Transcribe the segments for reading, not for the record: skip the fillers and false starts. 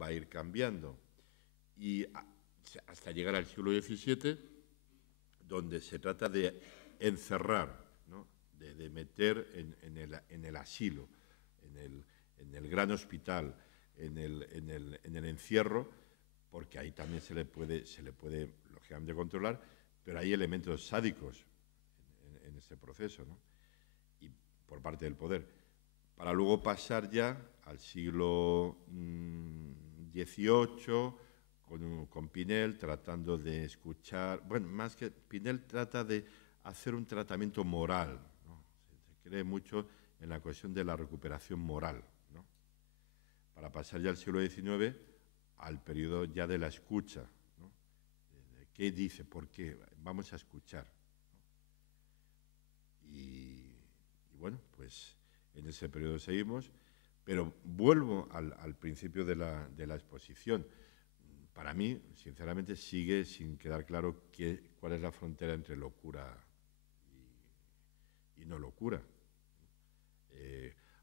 va a ir cambiando. Y hasta llegar al siglo XVII, donde se trata de encerrar, ¿no? de meter en el asilo, en el gran hospital, en el encierro, porque ahí también se le puede lógicamente controlar, pero hay elementos sádicos en ese proceso, ¿no? Y por parte del poder, para luego pasar ya al siglo XVIII con Pinel, tratando de escuchar, bueno, más que Pinel trata de hacer un tratamiento moral, ¿no? Se cree mucho en la cuestión de la recuperación moral, ¿no? Para pasar ya al siglo XIX al periodo ya de la escucha, ¿no? ¿Qué dice? ¿Por qué? Vamos a escuchar, ¿no? Y bueno, pues en ese periodo seguimos, pero vuelvo al principio de la exposición. Para mí, sinceramente, sigue sin quedar claro cuál es la frontera entre locura y no locura.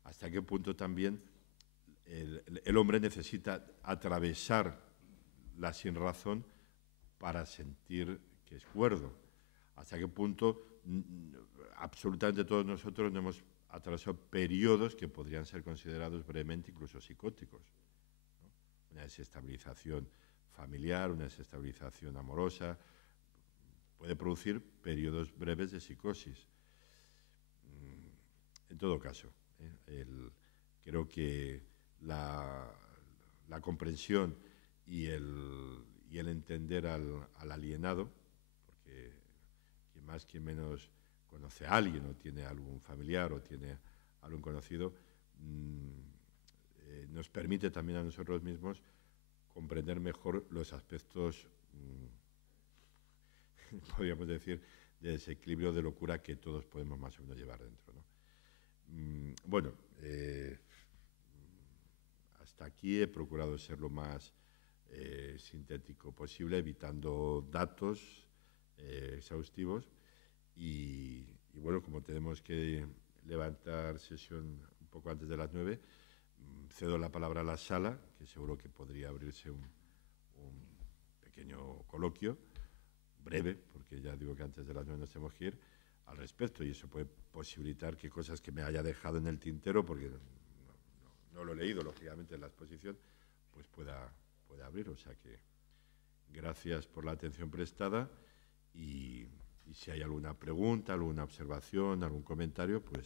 Hasta qué punto también el hombre necesita atravesar la sinrazón para sentir que es cuerdo. Hasta qué punto absolutamente todos nosotros no hemos atravesado periodos que podrían ser considerados brevemente incluso psicóticos, ¿no? Una desestabilización familiar, una desestabilización amorosa, puede producir periodos breves de psicosis. En todo caso, creo que la comprensión y el entender al alienado, porque quien más, quien menos conoce a alguien, o tiene algún familiar, o tiene algún conocido, nos permite también a nosotros mismos comprender mejor los aspectos, podríamos decir, de desequilibrio, de locura que todos podemos más o menos llevar dentro, ¿no? Bueno, hasta aquí he procurado ser lo más sintético posible, evitando datos exhaustivos. Y bueno, como tenemos que levantar sesión un poco antes de las 9, cedo la palabra a la sala, que seguro que podría abrirse un pequeño coloquio, breve, porque ya digo que antes de las 9 nos tenemos que ir, al respecto, y eso puede posibilitar que cosas que me haya dejado en el tintero, porque no lo he leído, lógicamente, en la exposición, pues pueda abrir. O sea que gracias por la atención prestada, y si hay alguna pregunta, alguna observación, algún comentario, pues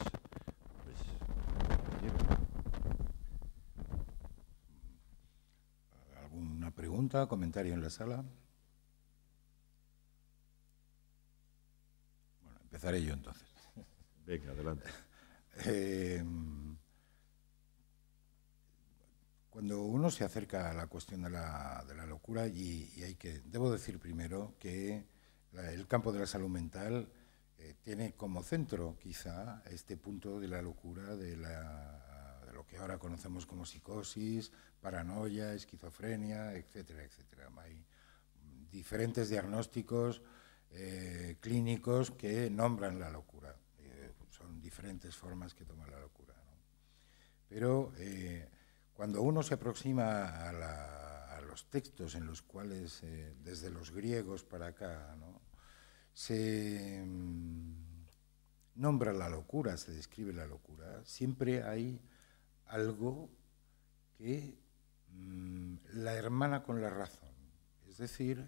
¿Alguna pregunta, comentario en la sala? Bueno, empezaré yo entonces. Venga, adelante. Cuando uno se acerca a la cuestión de la locura, debo decir primero que el campo de la salud mental tiene como centro quizá este punto de la locura, de lo que ahora conocemos como psicosis, paranoia, esquizofrenia, etcétera, etcétera. Hay diferentes diagnósticos clínicos que nombran la locura. Son diferentes formas que toma la locura, ¿no? Pero cuando uno se aproxima a los textos en los cuales, desde los griegos para acá, ¿no?, se nombra la locura, se describe la locura, siempre hay algo que la hermana con la razón. Es decir,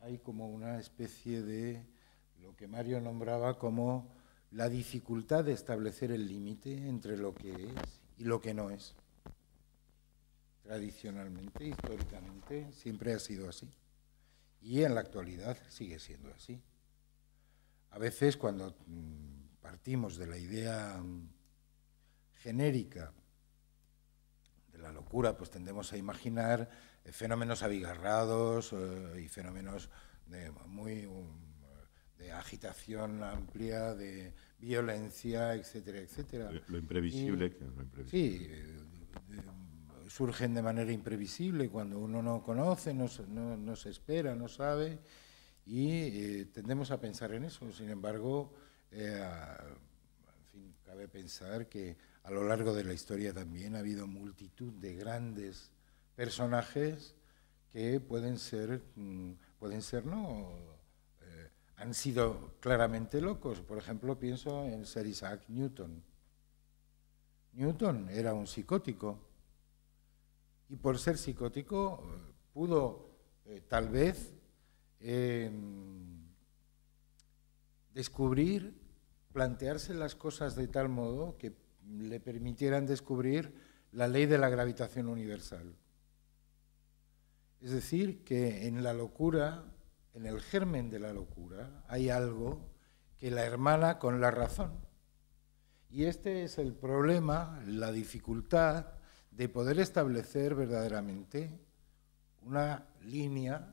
hay como una especie de lo que Mario nombraba como la dificultad de establecer el límite entre lo que es y lo que no es. Tradicionalmente, históricamente, siempre ha sido así. Y en la actualidad sigue siendo así. A veces, cuando partimos de la idea genérica de la locura, pues tendemos a imaginar fenómenos abigarrados y fenómenos de agitación amplia, de violencia, etcétera, etcétera. Lo imprevisible. Sí, surgen de manera imprevisible cuando uno no conoce, no se espera, no sabe, y tendemos a pensar en eso. Sin embargo, en fin, cabe pensar que a lo largo de la historia también ha habido multitud de grandes personajes que pueden ser no, han sido claramente locos. Por ejemplo, pienso en Sir Isaac Newton. Newton era un psicótico y por ser psicótico pudo tal vez descubrir, plantearse las cosas de tal modo que le permitieran descubrir la ley de la gravitación universal. Es decir, que en la locura, en el germen de la locura, hay algo que la hermana con la razón. Y este es el problema, la dificultad de poder establecer verdaderamente una línea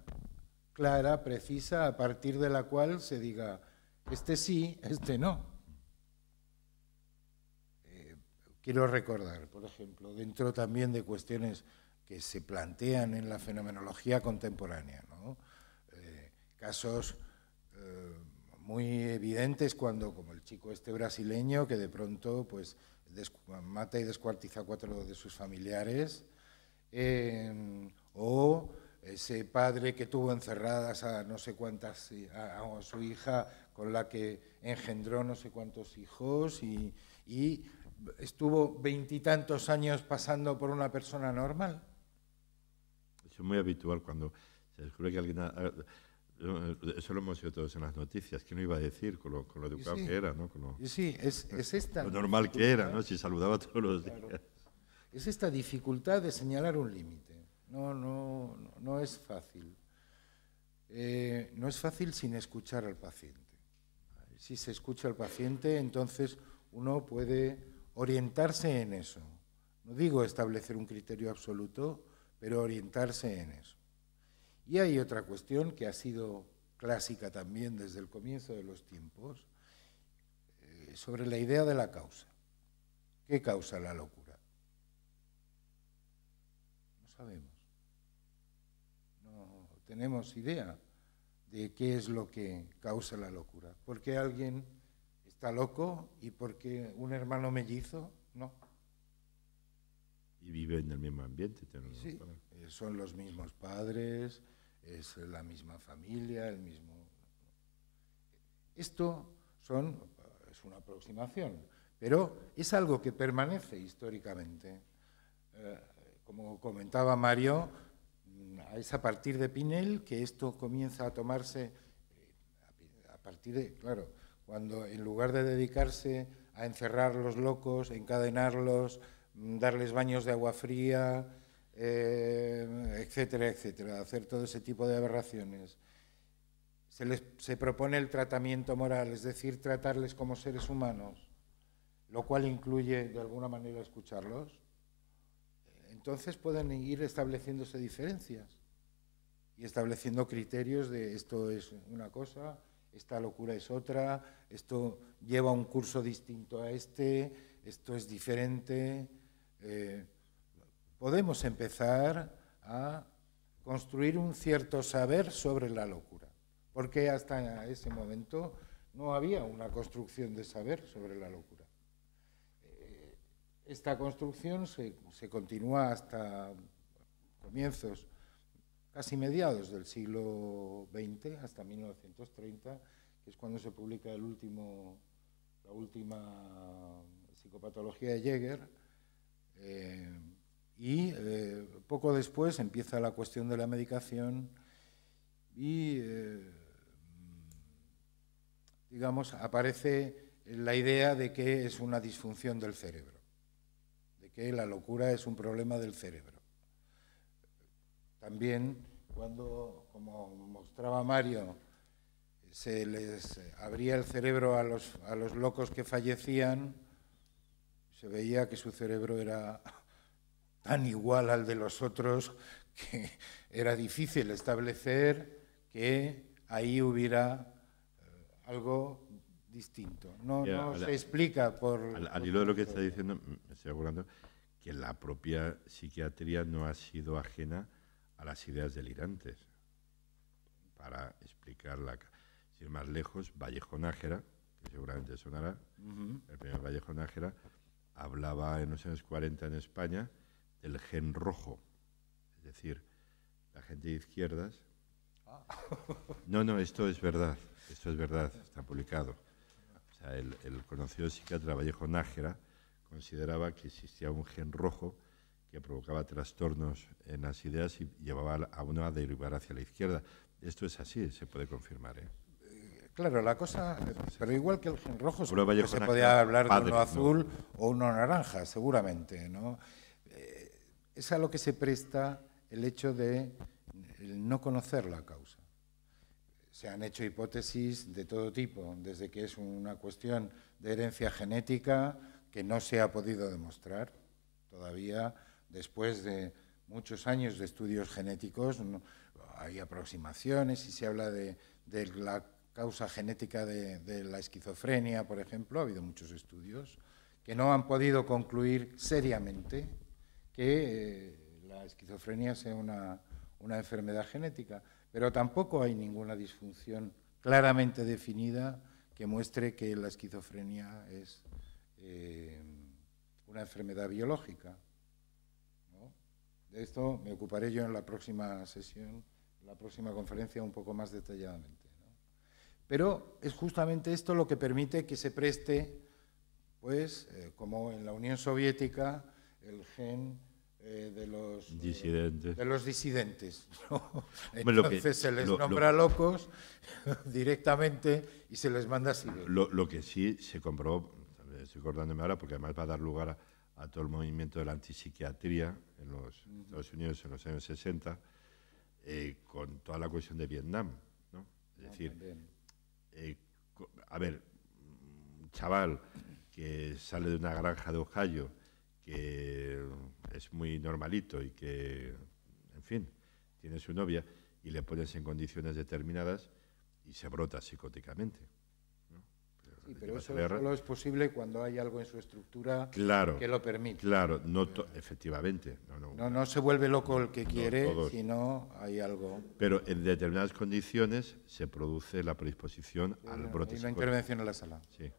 clara, precisa, a partir de la cual se diga, este sí, este no. Quiero recordar, por ejemplo, dentro también de cuestiones que se plantean en la fenomenología contemporánea, ¿no? Casos muy evidentes cuando, como el chico este brasileño, que de pronto pues, mata y descuartiza a 4 de sus familiares, o ese padre que tuvo encerradas a no sé cuántas, a su hija con la que engendró no sé cuántos hijos y estuvo 20 y tantos años pasando por una persona normal. Eso es muy habitual cuando se descubre que alguien... eso lo hemos oído todos en las noticias, que no iba a decir con lo educado que era, ¿no? Sí, es esta... Lo normal que era, ¿no? Si saludaba todos los días. Claro. Es esta dificultad de señalar un límite. No es fácil. No es fácil sin escuchar al paciente. Si se escucha al paciente, entonces uno puede orientarse en eso. No digo establecer un criterio absoluto, pero orientarse en eso. Y hay otra cuestión que ha sido clásica también desde el comienzo de los tiempos, sobre la idea de la causa. ¿Qué causa la locura? No sabemos. No tenemos idea de qué es lo que causa la locura. ¿Por qué alguien está loco y por qué un hermano mellizo no? Y vive en el mismo ambiente. Sí, son los mismos padres, es la misma familia, el mismo... Esto es una aproximación, pero es algo que permanece históricamente. Como comentaba Mario, es a partir de Pinel que esto comienza a tomarse, a partir de, claro, cuando en lugar de dedicarse a encerrar los locos, encadenarlos, darles baños de agua fría, etcétera, etcétera, hacer todo ese tipo de aberraciones, se propone el tratamiento moral, es decir, tratarles como seres humanos, lo cual incluye de alguna manera escucharlos. Entonces pueden ir estableciéndose diferencias y estableciendo criterios de esto es una cosa, esta locura es otra, esto lleva un curso distinto a esto es diferente. Podemos empezar a construir un cierto saber sobre la locura, porque hasta ese momento no había una construcción de saber sobre la locura. Esta construcción se continúa hasta comienzos, casi mediados del siglo XX, hasta 1930, que es cuando se publica la última psicopatología de Jäger, y poco después empieza la cuestión de la medicación y, digamos, aparece la idea de que es una disfunción del cerebro, de que la locura es un problema del cerebro. También cuando, como mostraba Mario, se les abría el cerebro a los locos que fallecían, se veía que su cerebro era tan igual al de los otros que era difícil establecer que ahí hubiera algo distinto. No se explica por... Al hilo de lo que está diciendo, me estoy acordando que la propia psiquiatría no ha sido ajena a las ideas delirantes. Para explicarla, sin ir más lejos, Vallejo Nájera, que seguramente sonará, el primer Vallejo Nájera, hablaba en los años 40 en España del gen rojo. Es decir, la gente de izquierdas... No, esto es verdad, está publicado. O sea, el conocido psiquiatra Vallejo Nájera consideraba que existía un gen rojo que provocaba trastornos en las ideas y llevaba a uno a derivar hacia la izquierda. Esto es así, se puede confirmar, ¿eh? Claro, la cosa, pero igual que el gen rojo, se Nájera, podía hablar de uno no. azul o uno naranja, seguramente, ¿no? Es a lo que se presta el hecho de no conocer la causa. Se han hecho hipótesis de todo tipo, desde que es una cuestión de herencia genética que no se ha podido demostrar todavía. Después de muchos años de estudios genéticos, hay aproximaciones y se habla de la causa genética de la esquizofrenia, por ejemplo. Ha habido muchos estudios que no han podido concluir seriamente que la esquizofrenia sea una enfermedad genética, pero tampoco hay ninguna disfunción claramente definida que muestre que la esquizofrenia es una enfermedad biológica, ¿no? De esto me ocuparé yo en la próxima sesión, en la próxima conferencia, un poco más detalladamente, ¿no? Pero es justamente esto lo que permite que se preste, pues, como en la Unión Soviética, el gen de los disidentes, ¿no? Entonces se les nombra locos directamente y se les manda a Siberia. Lo que sí se comprobó, estoy acordándome ahora, porque además va a dar lugar a todo el movimiento de la antipsiquiatría en los Estados Unidos en los años 60, con toda la cuestión de Vietnam, ¿no? Es decir, a ver, un chaval que sale de una granja de Ohio, que es muy normalito y que, en fin, tiene su novia y le pones en condiciones determinadas y se brota psicóticamente, ¿no? Sí, pero eso solo es posible cuando hay algo en su estructura que lo permite. Claro, efectivamente. No se vuelve loco el que quiere, sino hay algo. Pero en determinadas condiciones se produce la predisposición al brote psicótico. Hay una intervención en la sala. Sí.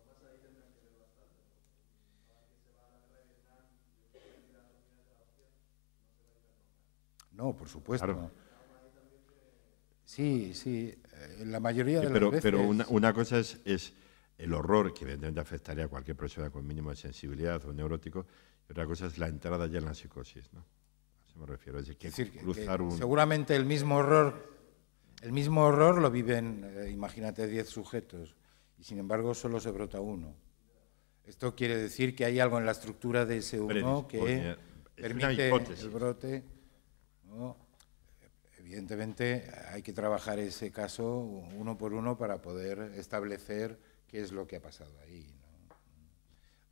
No, por supuesto. Claro. Sí, la mayoría de las veces... Pero una cosa es el horror, que evidentemente afectaría a cualquier persona con mínimo de sensibilidad o neurótico, y otra cosa es la entrada ya en la psicosis, ¿no? A eso me refiero. Es decir, seguramente el mismo horror lo viven, imagínate, 10 sujetos, y sin embargo solo se brota uno. Esto quiere decir que hay algo en la estructura de ese uno que permite el brote, ¿no? Evidentemente hay que trabajar ese caso uno por uno para poder establecer qué es lo que ha pasado ahí, ¿no?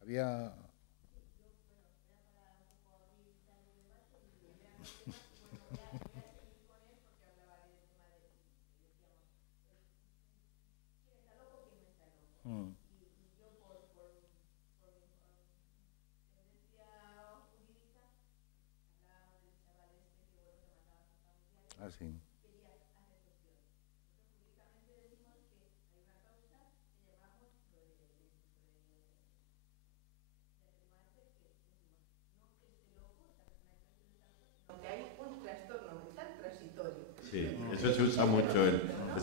Había... Ah, sí. Sí, eso se usa mucho. La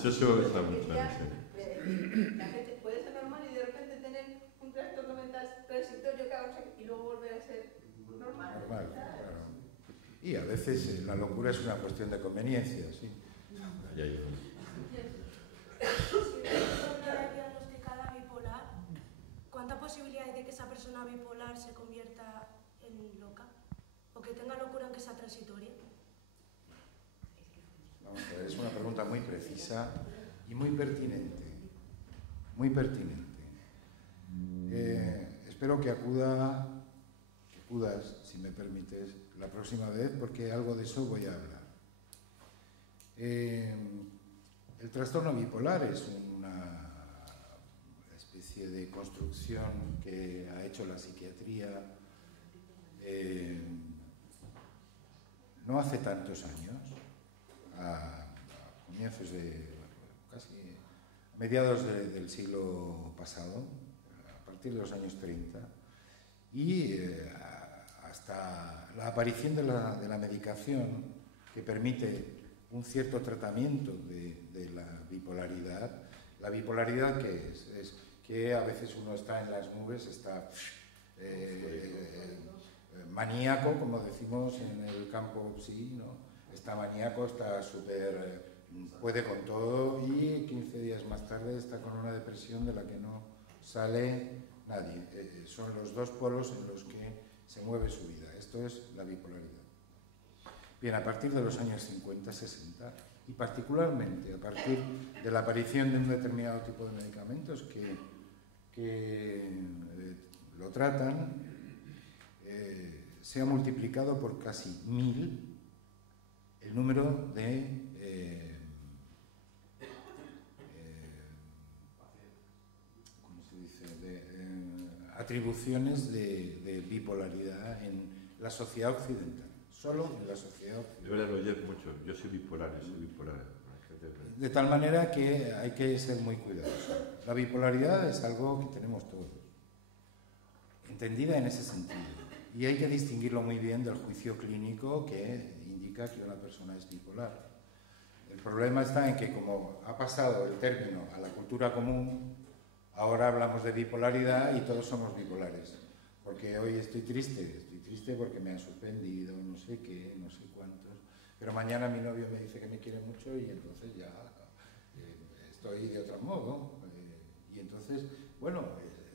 gente puede ser normal y de repente tener un trastorno mental transitorio y luego volver a ser normal. Claro. Y a veces la locura es una cuestión de conveniencia, sí. Si una diagnosticada bipolar, ¿cuánta posibilidad hay de que esa persona bipolar se convierta en loca? ¿O que tenga locura aunque sea transitoria? Es una pregunta muy precisa y muy pertinente. Muy pertinente. Espero que acudas, si me permites, la próxima vez, porque algo de eso voy a hablar. El trastorno bipolar es una especie de construcción que ha hecho la psiquiatría no hace tantos años, a comienzos casi mediados del siglo pasado, a partir de los años 30, y hasta la aparición de la medicación que permite un cierto tratamiento de la bipolaridad. ¿La bipolaridad qué es? Es que a veces uno está en las nubes, está maníaco, como decimos en el campo, sí, ¿no? Está maníaco, está súper, puede con todo, y 15 días más tarde está con una depresión de la que no sale nadie. Son los dos polos en los que se mueve su vida. Esto es la bipolaridad. Bien, a partir de los años 50, 60, y particularmente a partir de la aparición de un determinado tipo de medicamentos que lo tratan, se ha multiplicado por casi 1000 el número de ¿cómo se dice? Atribuciones de bipolaridad en la sociedad occidental. Solo en la sociedad occidental. De verdad lo oyes mucho. Yo soy bipolar. De tal manera que hay que ser muy cuidadosos. La bipolaridad es algo que tenemos todos, entendida en ese sentido. Y hay que distinguirlo muy bien del juicio clínico que indica que una persona es bipolar. El problema está en que, como ha pasado el término a la cultura común, ahora hablamos de bipolaridad y todos somos bipolares. Porque hoy estoy triste porque me han suspendido, no sé qué, no sé cuántos. Pero mañana mi novio me dice que me quiere mucho y entonces ya estoy de otro modo. Y entonces, bueno,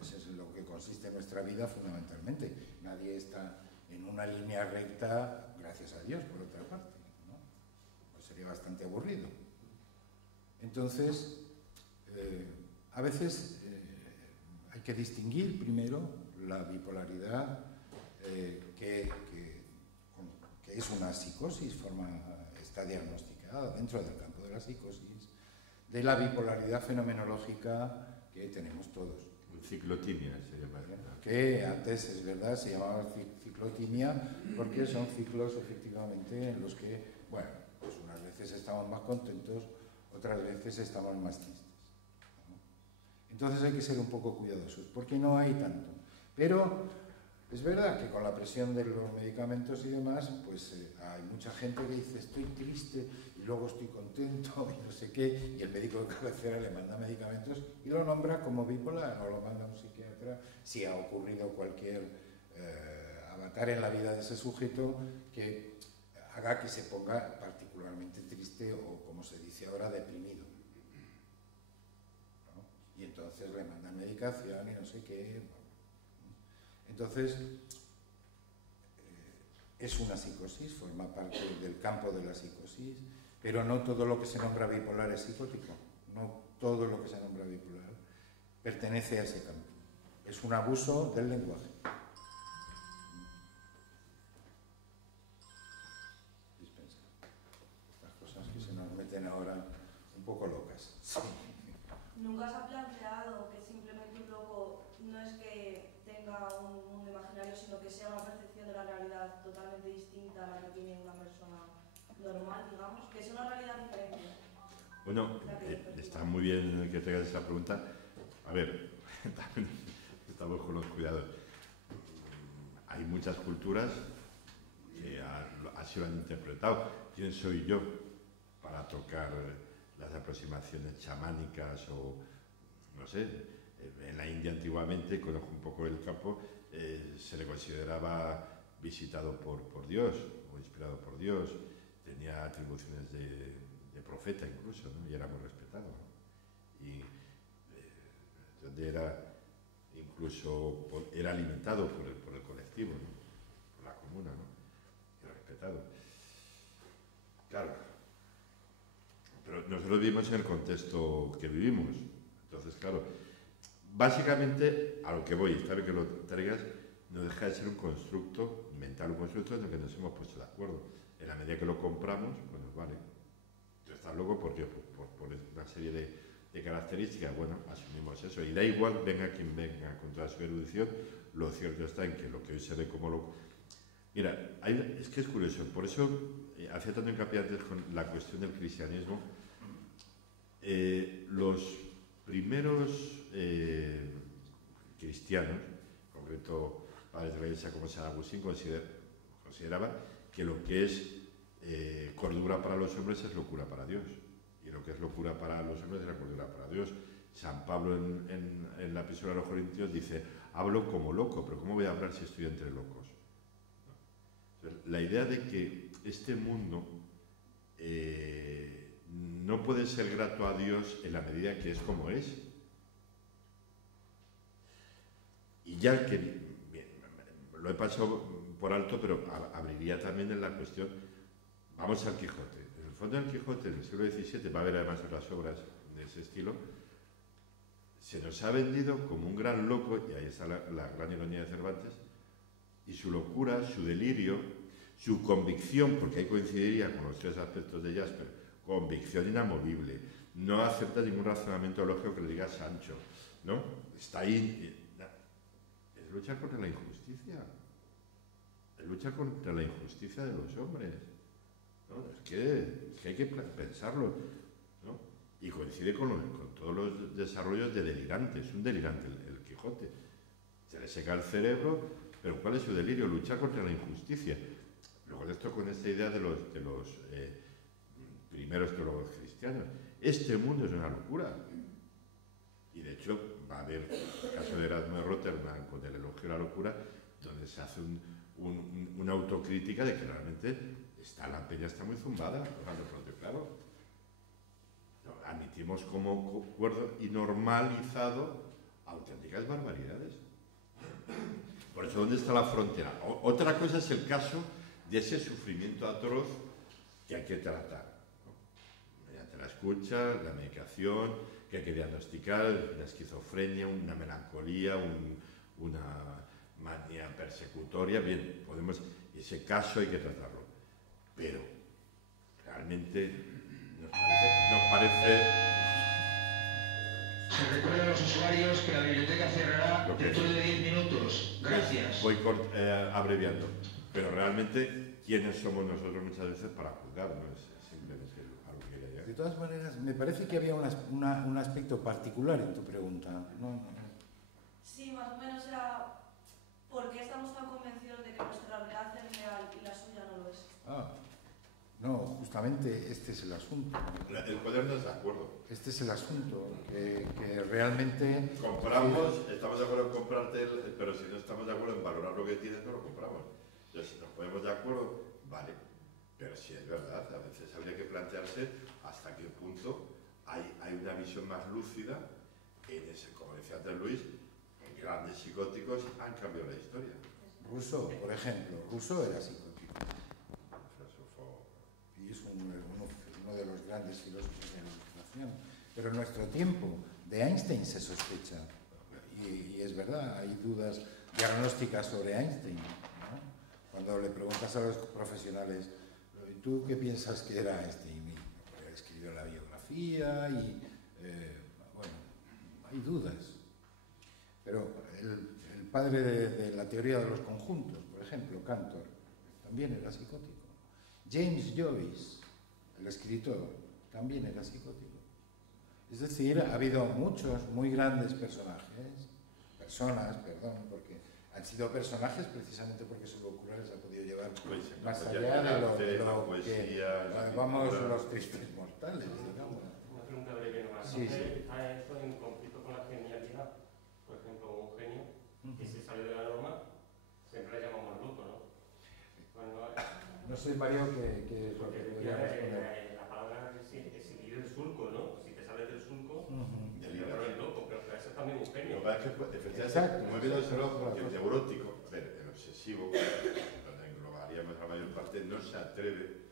eso es lo que consiste en nuestra vida fundamentalmente. Nadie está en una línea recta, gracias a Dios, por otra parte, ¿no? Pues sería bastante aburrido. Entonces, a veces hay que distinguir primero la bipolaridad, que es una psicosis, está diagnosticada dentro del campo de la psicosis, de la bipolaridad fenomenológica que tenemos todos. Ciclotimia se llama. Que antes, es verdad, se llamaba ciclotimia porque son ciclos efectivamente en los que, bueno, pues unas veces estamos más contentos, otras veces estamos más tristes, ¿no? Entonces hay que ser un poco cuidadosos porque no hay tanto. Pero es verdad que con la presión de los medicamentos y demás, pues hay mucha gente que dice estoy triste y luego estoy contento y no sé qué, y el médico de cabecera le manda medicamentos y lo nombra como bipolar o lo manda a un psiquiatra si ha ocurrido cualquier avatar en la vida de ese sujeto que haga que se ponga particularmente triste o, como se dice ahora, deprimido, ¿no? Y entonces le mandan medicación y no sé qué. Entonces, es una psicosis, forma parte del campo de la psicosis, pero no todo lo que se nombra bipolar es psicótico, no todo lo que se nombra bipolar pertenece a ese campo. Es un abuso del lenguaje. Dispensa. Estas cosas que se nos meten ahora un poco locas. Sí. ¿Nunca se ha planteado que simplemente un loco no es que tenga un mundo imaginario, sino que sea una percepción de la realidad totalmente distinta a la que tiene una persona normal, digamos? Que es una realidad diferente. Bueno, está muy bien que traigas esa pregunta. A ver, también estamos con los cuidados. Hay muchas culturas que así lo han interpretado. ¿Quién soy yo para tocar las aproximaciones chamánicas o, no sé, en la India antiguamente, conozco un poco el campo, se le consideraba visitado por Dios o inspirado por Dios, tenía atribuciones de profeta incluso, ¿no? Y era muy respetado, ¿no? Y donde era alimentado por el colectivo, ¿no? Por la comuna, ¿no? Era respetado. Claro, pero nosotros vivimos en el contexto que vivimos, entonces claro, básicamente a lo que voy, está bien que lo traigas, no deja de ser un constructo mental, un constructo en el que nos hemos puesto de acuerdo. En la medida que lo compramos, pues nos vale. Tú estás loco porque por una serie de características, bueno, asumimos eso. Y da igual, venga quien venga con toda su erudición, lo cierto está en que lo que hoy se ve como loco. Mira, es que es curioso, por eso hacía tanto hincapié antes con la cuestión del cristianismo. Los primeros cristianos, en concreto padres de la Iglesia como San Agustín consideraba que lo que es cordura para los hombres es locura para Dios, y lo que es locura para los hombres es la cordura para Dios. San Pablo en la Epístola a los Corintios dice: hablo como loco, pero ¿cómo voy a hablar si estoy entre locos? Entonces, la idea de que este mundo no puede ser grato a Dios en la medida que es como es. Y ya el que, bien, lo he pasado por alto, pero abriría también en la cuestión, vamos al Quijote. En el fondo del Quijote, en el siglo XVII, va a haber además otras obras de ese estilo, se nos ha vendido como un gran loco, y ahí está la gran ironía de Cervantes, y su locura, su delirio, su convicción, porque ahí coincidiría con los tres aspectos de Jasper: convicción inamovible, no acepta ningún razonamiento lógico que le diga Sancho, ¿no? Está ahí. Es luchar contra la injusticia, es luchar contra la injusticia de los hombres, ¿no? Es que hay que pensarlo, ¿no? Y coincide con todos los desarrollos de delirante. Es un delirante el Quijote. Se le seca el cerebro, pero ¿cuál es su delirio? Luchar contra la injusticia. Luego de esto, con esta idea de los primeros teólogos cristianos, este mundo es una locura. Y de hecho va a haber el caso de Erasmo de Rotterdam con el elogio a la locura, donde se hace una autocrítica de que realmente la peña está muy zumbada, claro. Admitimos como cuerdo y normalizado auténticas barbaridades. Por eso, ¿dónde está la frontera? Otra cosa es el caso de ese sufrimiento atroz que hay que tratar, ¿no? Mediante la escucha, la medicación, que hay que diagnosticar una esquizofrenia, una melancolía, una manía persecutoria. Bien, ese caso hay que tratarlo. Pero realmente nos parece... Se recuerda a los usuarios que la biblioteca cerrará dentro de 10 minutos. Gracias. Voy abreviando. Pero realmente, ¿quiénes somos nosotros muchas veces para juzgar? No es simplemente algo que quería llegar. De todas maneras, me parece que había un aspecto particular en tu pregunta, ¿no? Sí, más o menos era ¿por qué estamos tan convencidos de que nuestra realidad es real y la suya no lo es? No, justamente este es el asunto. El poder no es de acuerdo. Este es el asunto, que realmente... Compramos, estamos de acuerdo en comprarte, pero si no estamos de acuerdo en valorar lo que tienes, no lo compramos. Entonces, si nos ponemos de acuerdo, vale. Pero si es verdad, a veces habría que plantearse hasta qué punto hay una visión más lúcida en ese, como decía antes Luis, grandes psicóticos han cambiado la historia. Rousseau, por ejemplo, Rousseau era psicótico. Y es uno de los grandes filósofos de la Ilustración. Pero en nuestro tiempo, de Einstein se sospecha, y es verdad, hay dudas diagnósticas sobre Einstein, ¿no? Cuando le preguntas a los profesionales, ¿tú qué piensas que era Einstein? Él escribió la biografía y, bueno, hay dudas. Pero el padre de la teoría de los conjuntos, por ejemplo, Cantor, también era psicótico. James Joyce, el escritor, también era psicótico. Es decir, ha habido muchos muy grandes personas, porque han sido personajes precisamente porque su locura les ha podido llevar más allá de lo que vamos los tristes mortales, digamos. Una pregunta breve nomás. Sí. ¿Está esto en conflicto con la genialidad? Por ejemplo, un genio que se sale de la norma, siempre le llamamos loco, ¿no? Bueno, no sé, Mario, qué es lo que podría responder. La palabra es seguir el surco, ¿no? Si te sales del surco, Delirante. eres loco, pero eso es también un genio. Lo que pasa es que, efectivamente, como he visto observado, porque el neurótico, el obsesivo, donde englobaríamos la mayor parte, no se atreve,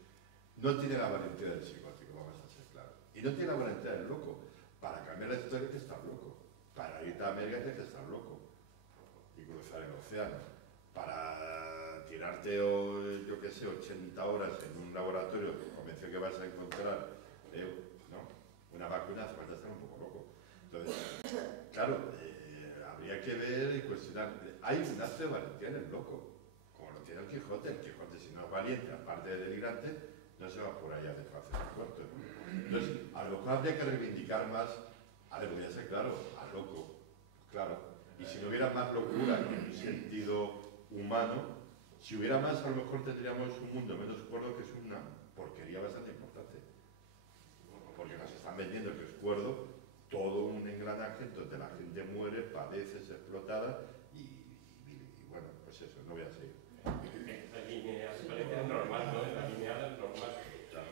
no tiene la valentía del psicótico, vamos a ser claros. Y no tiene la valentía del loco. Para cambiar la historia hay que estar loco. Para irte a América hay que estar loco. Y cruzar el océano. Para tirarte, yo qué sé, 80 horas en un laboratorio convencido que vas a encontrar una vacuna, hace falta estar un poco loco. Entonces, claro, habría que ver y cuestionar. Hay un acto de valentía en el loco, como lo tiene el Quijote. El Quijote, si no es valiente, aparte de delirante, no se va por allá de fácil corto. Entonces, a lo mejor habría que reivindicar más, debería ser claro, al loco, claro. Y si no hubiera más locura, en un sentido humano, si hubiera más, a lo mejor tendríamos un mundo menos cuerdo, que es una porquería bastante importante. Porque nos están vendiendo que es cuerdo todo un engranaje donde la gente muere, padece, es explotada y bueno, pues eso, no voy a seguir. La línea se parece al normal, ¿no? La lineal es normal. Claro.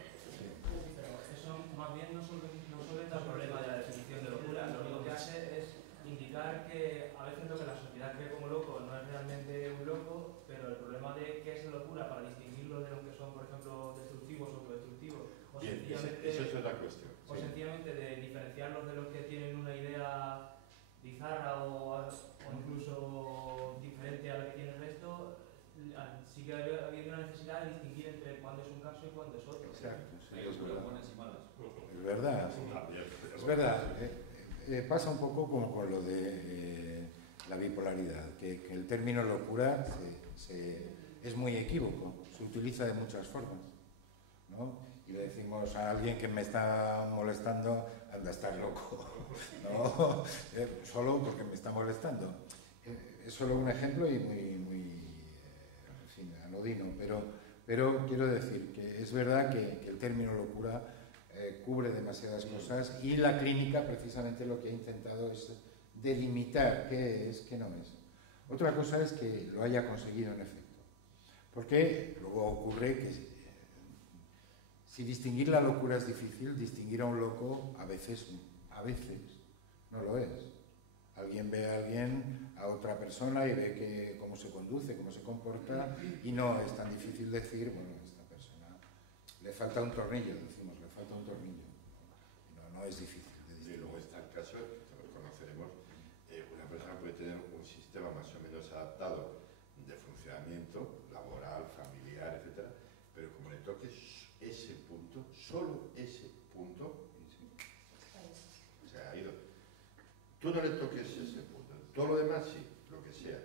Pero eso más bien no solventa el problema de la definición de locura, lo único que hace es indicar que a veces lo que la sociedad cree como loco no es realmente un loco, pero el problema de qué es locura para distinguirlo de lo que son, por ejemplo, destructivos o autodestructivos, o Bien, sencillamente, eso es otra cuestión. o Sí. sencillamente de diferenciarlos de los que tienen una idea bizarra o incluso diferente a la que tiene el resto, sí que había una necesidad de distinguir entre cuándo es un caso y cuándo es otro. Exacto, sí, Hay es oscuras verdad. buenas y malas. Es verdad, sí. También, Es verdad. Pasa un poco como con lo de la bipolaridad, que el término locura es muy equívoco, se utiliza de muchas formas, ¿no? Y le decimos a alguien que me está molestando, anda, estás loco, ¿no? Solo porque me está molestando. Es solo un ejemplo y muy en fin, anodino, pero quiero decir que es verdad que el término locura cubre demasiadas cosas y la clínica precisamente lo que ha intentado es delimitar qué es, qué no es. Otra cosa es que lo haya conseguido en efecto, porque luego ocurre que si distinguir la locura es difícil, distinguir a un loco a veces no lo es. Alguien ve a otra persona y ve que cómo se conduce, cómo se comporta y no es tan difícil decir, bueno, esta persona le falta un tornillo, decimos, le falta un tornillo. No es difícil de Y distinguir. luego está el caso, todos conoceremos, una persona puede tener un sistema más o menos adaptado de funcionamiento laboral, familiar, etcétera, pero como le toques ese punto, solo ese punto, se ha ido. Tú no le toques ese punto, todo lo demás sí, lo que sea,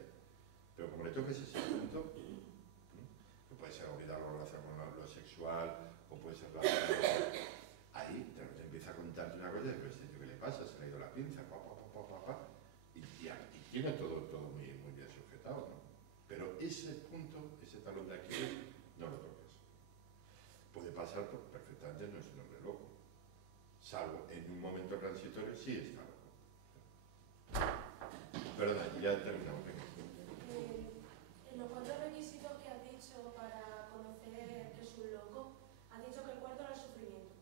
pero como le toques ese punto, que puede ser olvidar la relación con lo sexual, o puede ser la... Ahí te empieza a contarte una cosa, pero este tío, ¿qué le pasa? Se le ha ido la pinza, y tiene todo muy bien sujetado, ¿no? Pero ese punto, ese talón de Aquiles, no lo toques. Puede pasar perfectamente, no es un hombre loco, salvo en un momento transitorio, sí está loco. Perdona, ya terminamos. En los 4 requisitos que has dicho para conocer que es un loco, has dicho que el cuarto era el sufrimiento.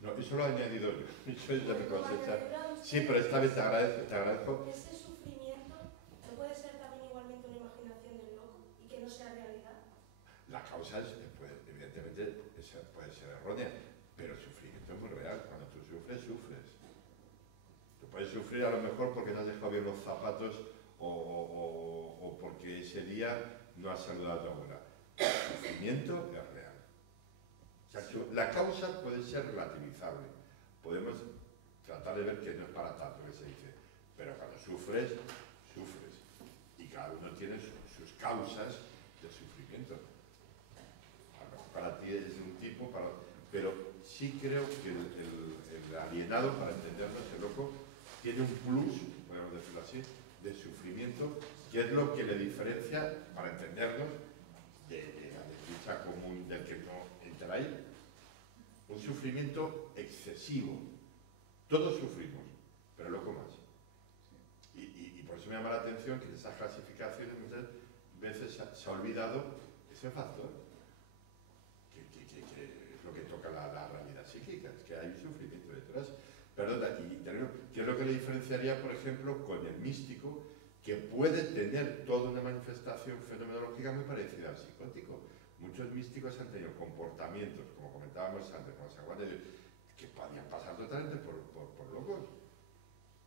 No, eso lo he añadido yo, eso es de mi cosecha. Sí, pero esta vez te agradezco. ¿Ese sufrimiento no puede ser también igualmente una imaginación del loco y que no sea realidad? La causa es, evidentemente, puede ser errónea, pero el sufrimiento es muy real. Cuando tú sufres, sufres. Tú puedes sufrir a lo mejor porque no has dejado bien los zapatos o porque ese día no has saludado a tu abuela. El sufrimiento es real. O sea, la causa puede ser relativizable. Podemos tratar de ver que no es para tanto que se dice, pero cuando sufres, sufres. Y cada uno tiene sus causas de sufrimiento. A lo mejor para ti es de un tipo, pero sí creo que el alienado, para entendernos, el loco, tiene un plus, podemos decirlo así, de sufrimiento, que es lo que le diferencia, para entendernos, de la desdicha común del que no entra ahí. Un sufrimiento excesivo. Todos sufrimos, pero loco más. Y por eso me llama la atención que en esas clasificaciones muchas veces se ha olvidado ese factor, que es lo que toca la realidad psíquica, es que hay un sufrimiento detrás. Perdona, ¿qué es lo que le diferenciaría, por ejemplo, con el místico, que puede tener toda una manifestación fenomenológica muy parecida al psicótico? Muchos místicos han tenido comportamientos, como comentábamos antes, con San Juan de Dios, que podían pasar totalmente por locos.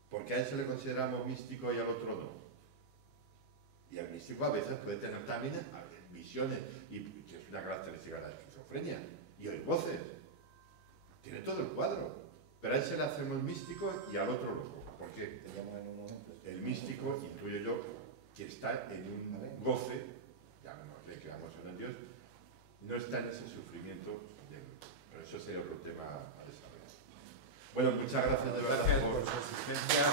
Porque a él se le consideramos místico y al otro no. Y el místico a veces puede tener también visiones, y que es una característica de la esquizofrenia, y oír voces. Tiene todo el cuadro. Pero a él se le hacemos místico y al otro loco. ¿Por qué? El místico, intuyo yo, que está en un goce, llamémosle que vamos en Dios, no está en ese sufrimiento, pero eso sería otro tema a desarrollar. Bueno, muchas gracias de verdad por su asistencia.